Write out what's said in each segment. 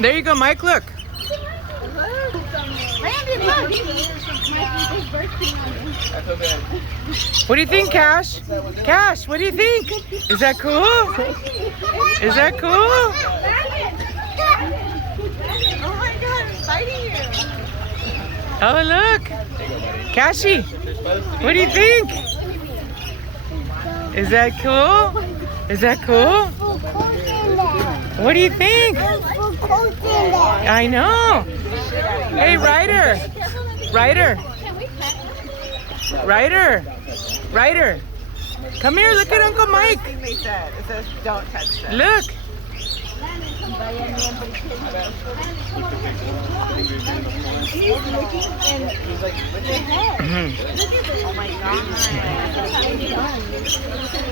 There you go, Mike. Look. Randy, look. What do you think, Cash? Cash, what do you think? Is that cool? Is that cool? Oh my God, it's biting you. Oh, look. Cashy, what do you think? Is that cool? Is that cool? What do you think? I know. Hey, Ryder. Ryder. Ryder. Ryder. Come here, look at Uncle Mike. They said, it says don't touch that. Look. He's looking in the head. Oh my God.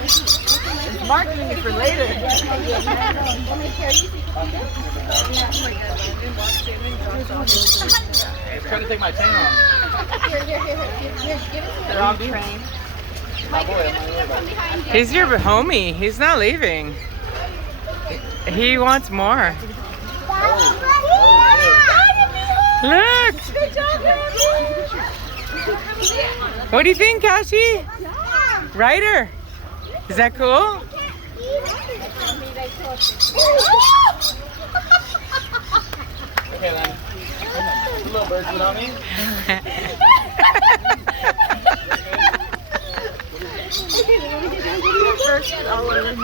It's marking me for later. He's trying to take my chain off. They're on train. He's your homie. He's not leaving. He wants more. Look. Good job, Randy. What do you think, Kashi? Ryder. Is that cool? Okay, then. The little birds without me. First, all over.